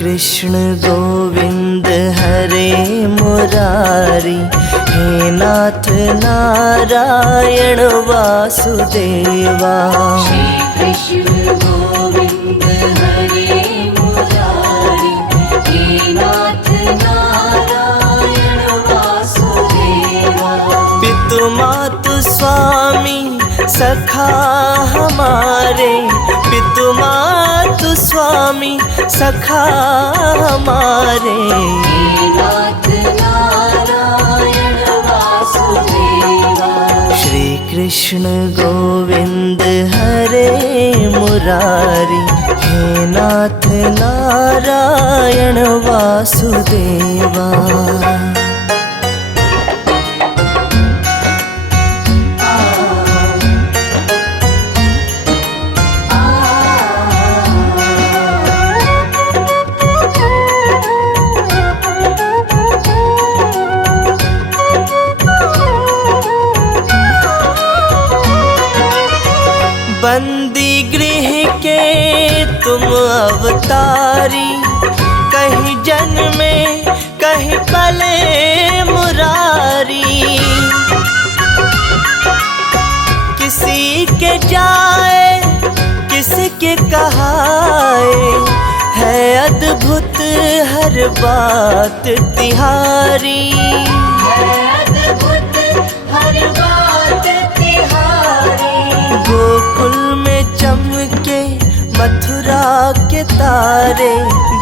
कृष्ण गोविंद हरे मुरारी, हे नाथ नारायण वासुदेवा। श्री कृष्ण गोविंद हरे मुरारी, हे नाथ नारायण वासुदेवा। पितु मातु स्वामी सखा हमारे, पितु मातु स्वामी सखा हमारे, हे नाथ नारायण वासुदेवा। श्री कृष्ण गोविंद हरे मुरारी, हे नाथ नारायण वासुदेवा। बंदी गृह के तुम अवतारी, कहीं जन्मे कहीं पले मुरारी। किसी के जाए किसी के कहाए, है अद्भुत हर बात तिहारी। गोकुल में चमके मथुरा के तारे,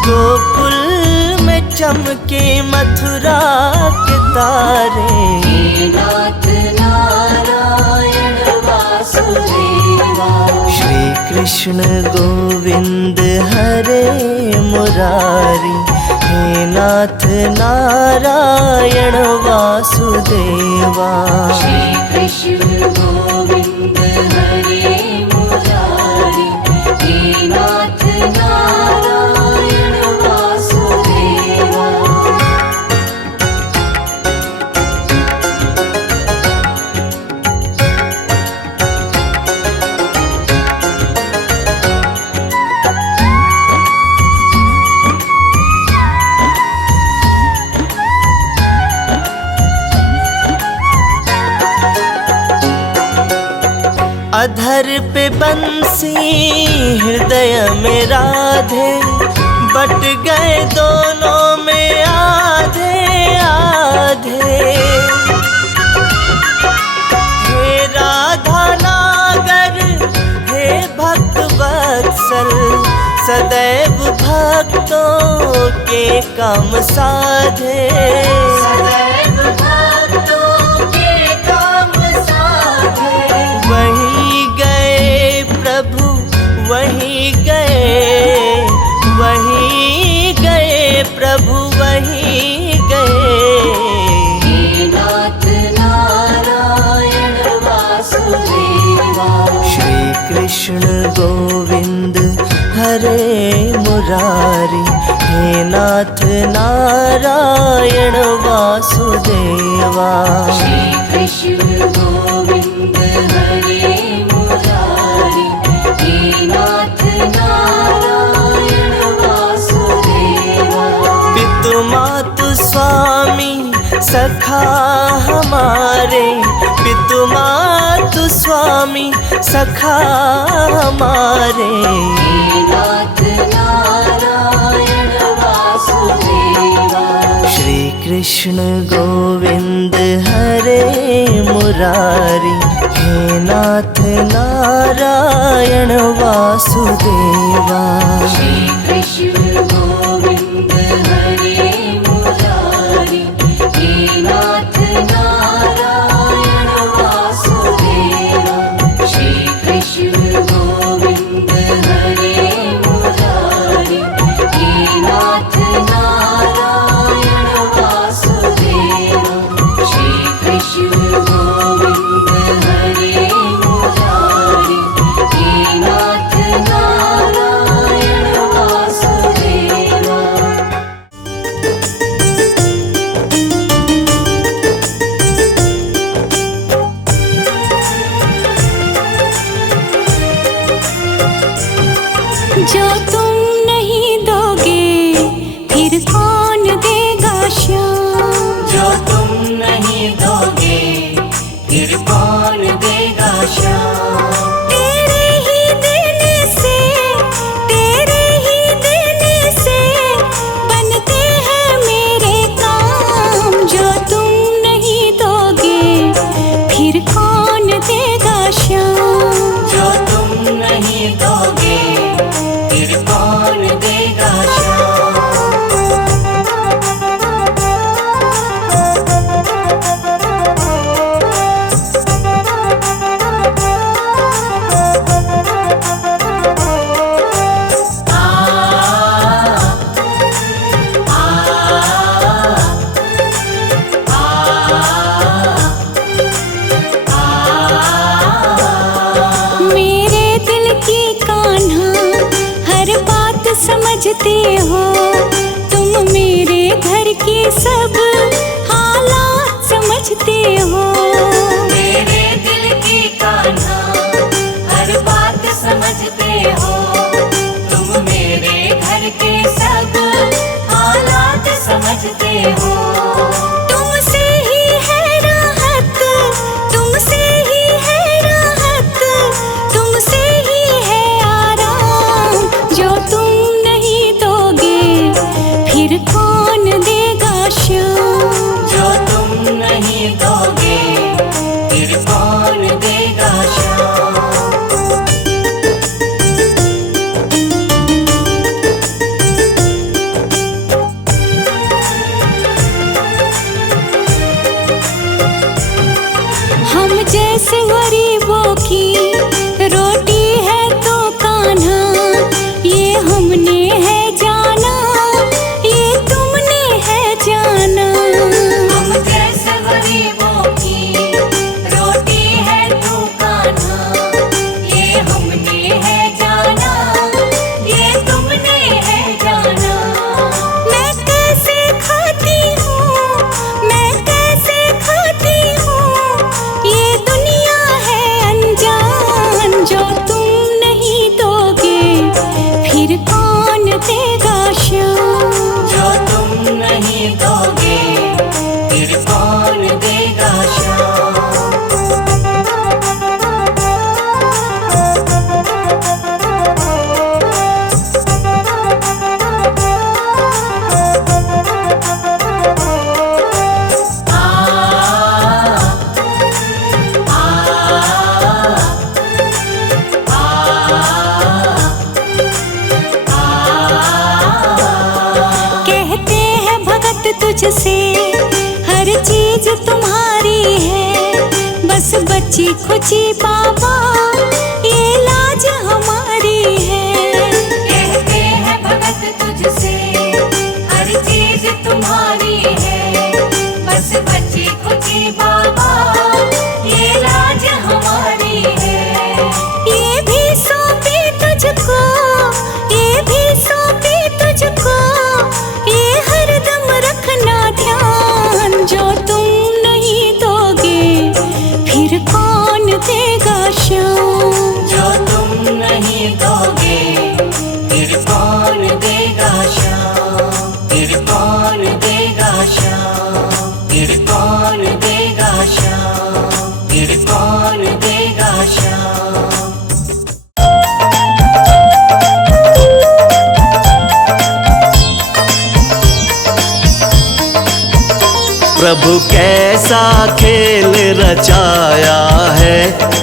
गोकुल में चमके मथुरा के तारे, हे नाथ नारायण वासुदेवा। श्री कृष्ण गोविंद हरे मुरारी, हे नाथ नारायण वासुदेवा। श्री कृष्ण गोविंद हरे मुरारी, हे नाथ नारायण वासुदेवा। अधर पे बंसी हृदय में राधे, बट गए दोनों में आधे आधे। हे राधा नागर हे भक्त वत्सल, सदैव भक्तों के काम साधे। सदैव भक्तों के काम साधे। वहीं गए प्रभु वहीं गए प्रभु वहीं गए, हे नाथ नारायण वासुदेवा। श्री कृष्ण गोविंद हरे मुरारी, हे नाथ नारायण वासुदेवा। श्री कृष्ण गोविंद हरे मुरारी, हे नाथ नारायण वासुदेवा। पितु मातु स्वामी सखा हमारे, पितु मातु स्वामी सखा हमारे, हे नाथ नारायण वासुदेवा। श्री कृष्ण गोविंद हरे मुरारी, हे नाथ नारायण वासुदेवा। श्री कृष्ण गोविंद हरे मुरारी, हे नाथ नारायण वासुदेवा। श्री कृष्ण गोविंद हरे मुरारी, हे नाथ नारायण वासुदेवा। श्री कृष्ण गोविंद हरे मुरारी, हे नाथ नारायण वासुदेवा। देगा श्याम। तेरे ही देने से बनते हैं मेरे काम। जो तुम नहीं दोगे फिर कौन देगा श्याम। जो तुम नहीं दोगे फिर कौन देगा श्याम। मेरे दिल की कान्हा हर बात समझते हो। तुम मेरे घर की सब हालात समझते हो। मेरे दिल की कान्हा हर बात समझते हो। तुम मेरे घर के सब हालात समझते हो। तुमसे ही है राहत, तुमसे ही है राहत, तुमसे ही है आराम। जो तुम नहीं दोगे फिर कौन देगा श्याम। जो तुम नहीं दोगे फिर कौन देगा श्याम। हम जैसे गरीबों की रोटी है तो कान्हा ये हमने है जाना, ये तुमने है जाना। हम जैसे गरीबों की रोटी है तू कान्हा, ये हमने है जाना, ये तुमने है जाना। मैं कैसे खाती हूँ, मैं कैसे खाती हूँ, ये दुनिया है अनजान। जो तुम नहीं दोगे फिर कौन देगा श्याम। जो तुम नहीं दोगे फिर कौन देगा श्याम। कहते हैं भगत तुझसे हर चीज तुम्हारी है। बस बच्ची खुची बाबा ये लाज हमारी है। कहते हैं भगत तुझसे हर चीज तुम्हारी है। बस बच्ची खुची बाबा ये लाज हमारी है। ये भी सौंपी तुझको, ये भी सौंपी तुझको, ये हरदम रखना ध्यान। जो तुम नहीं दोगे फिर कौन देगा श्याम। जो तुम नहीं दोगे फिर कौन देगा श्याम। फिर कौन देगा श्याम। फिर कौन देगा श्याम। फिर कौन देगा श्याम। प्रभु कैसा खेल रचाया है,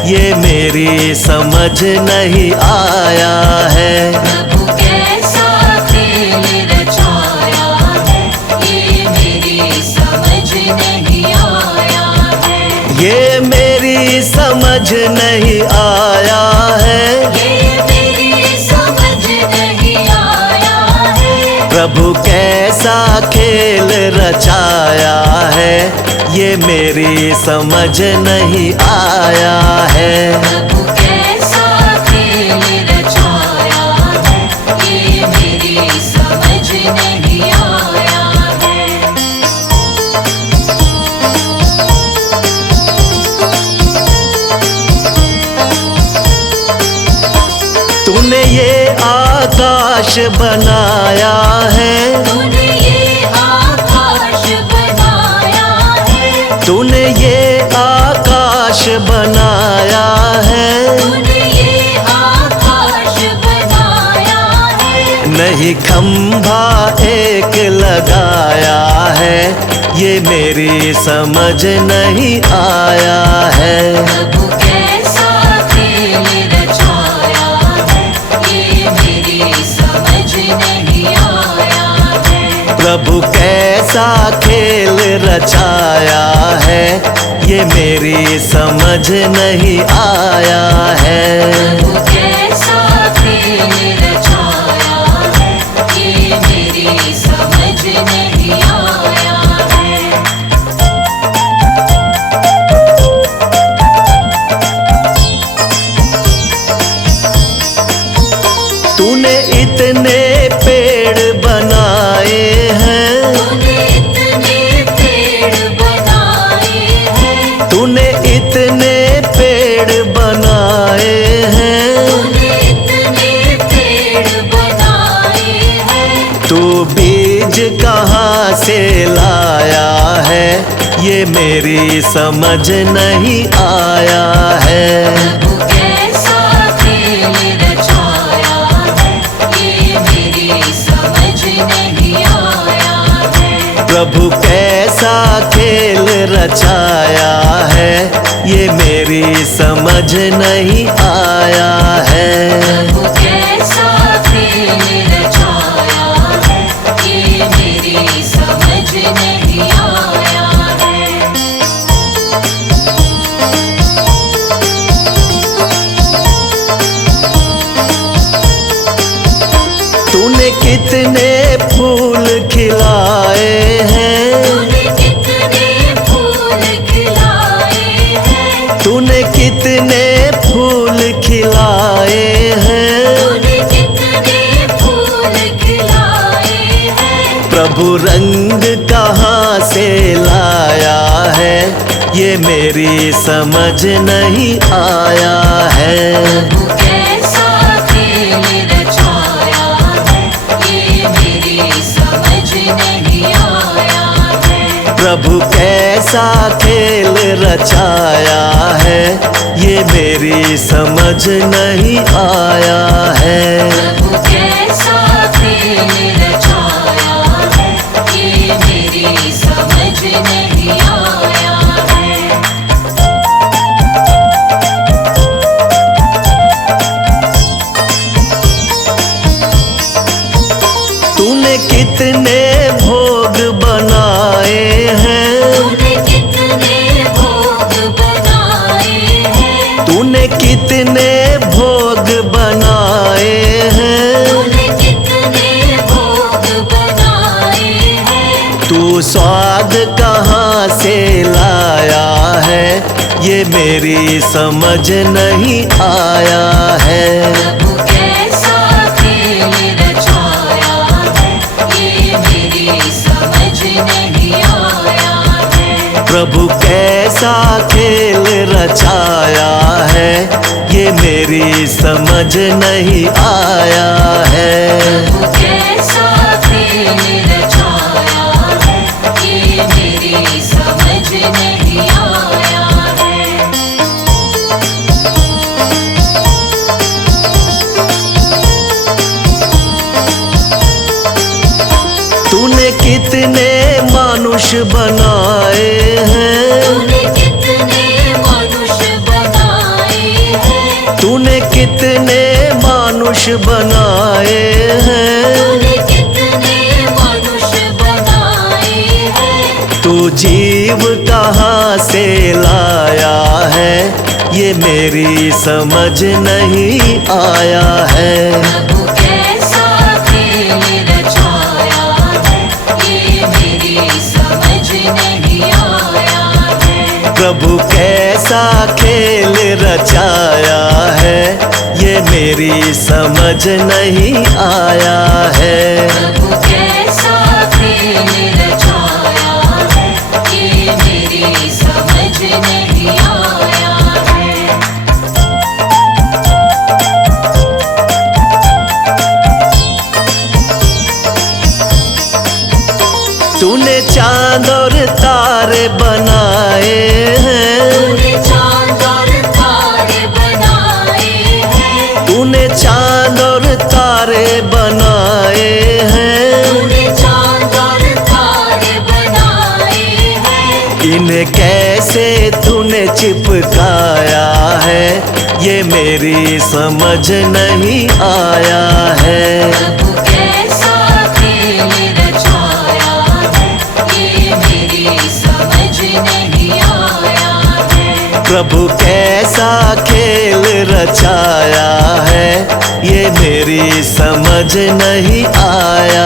ये मेरी समझ नहीं आया है। प्रभु कैसा खेल रचाया है, ये मेरी समझ नहीं आया है। ये मेरी समझ नहीं आया है। ये मेरी समझ नहीं आया है। प्रभु कैसा खेल रचाया है, ये मेरी समझ नहीं आया है। प्रभु कैसा खेल रचाया है, ये मेरी समझ नहीं आया है। तूने ये आकाश बनाया है। तूने ये आकाश बनाया है। तूने ये आकाश बनाया बनाया है, तूने ये आकाश बनाया है। नहीं खंभा एक लगाया है, ये मेरी समझ नहीं आया है। प्रभु कैसा खेल रचाया है, ये मेरी समझ नहीं आया है। प्रभु कैसा खेल रचाया है, ये मेरी समझ नहीं आया है। प्रभु कैसा खेल रचाया है, ये मेरी समझ नहीं आया है। तूने इतने पेड़ बनाए हैं, तूने इतने पेड़ बनाए हैं, तूने इतने पेड़ बनाए हैं, तूने इतने पेड़ बनाए हैं। तू बीज कहाँ से लाया है, ये मेरी समझ नहीं आया है। प्रभु कैसा खेल रचाया है, ये मेरी समझ नहीं आया है। प्रभु कैसा खेल रचाया है, ये मेरी समझ नहीं आया है। प्रभु कैसा खेल रचाया है, ये मेरी समझ नहीं आया है। तूने कितने फूल खिलाए हैं, तूने कितने फूल खिलाए हैं, तूने कितने फूल खिलाए हैं, तूने कितने फूल खिलाए हैं। प्रभु रंग कहाँ से लाया है, ये मेरी समझ नहीं आया है। प्रभु कैसा खेल रचाया है, ये मेरी समझ नहीं आया है। प्रभु कैसा खेल रचाया है, ये मेरी समझ नहीं आया है। प्रभु कैसा खेल रचाया है, ये मेरी समझ नहीं आया है। तूने कितने भोग बनाए हैं, तूने कितने भोग बनाए हैं, तूने कितने भोग बनाए हैं, तूने कितने भोग बनाए हैं। तू स्वाद कहाँ से लाया है, ये मेरी समझ नहीं आया है। प्रभु कैसा खेल रचाया है, ये मेरी समझ नहीं आया है। प्रभु कैसा खेल रचाया है, ये मेरी समझ नहीं आया है। प्रभु कैसा खेल रचाया है, ये मेरी समझ नहीं आया है। तूने कितने मनुष्य बनाए हैं, तूने कितने मनुष्य बनाए हैं, तूने कितने मनुष्य बनाए हैं, तूने कितने मनुष्य बनाए हैं। तू जीव कहाँ से लाया है, ये मेरी समझ नहीं आया है। प्रभु कैसा खेल रचाया है, ये मेरी समझ नहीं आया है। प्रभु कैसा खेल रचाया है, ये मेरी समझ नहीं आया है। प्रभु कैसा खेल रचाया है, ये मेरी समझ नहीं आया है। तूने चांद और तारे बनाए हैं, तूने चांद और तारे ये मेरी समझ नहीं आया है। प्रभु कैसा खेल रचाया है, ये मेरी समझ नहीं आया है। प्रभु कैसा खेल रचाया है, ये मेरी समझ नहीं आया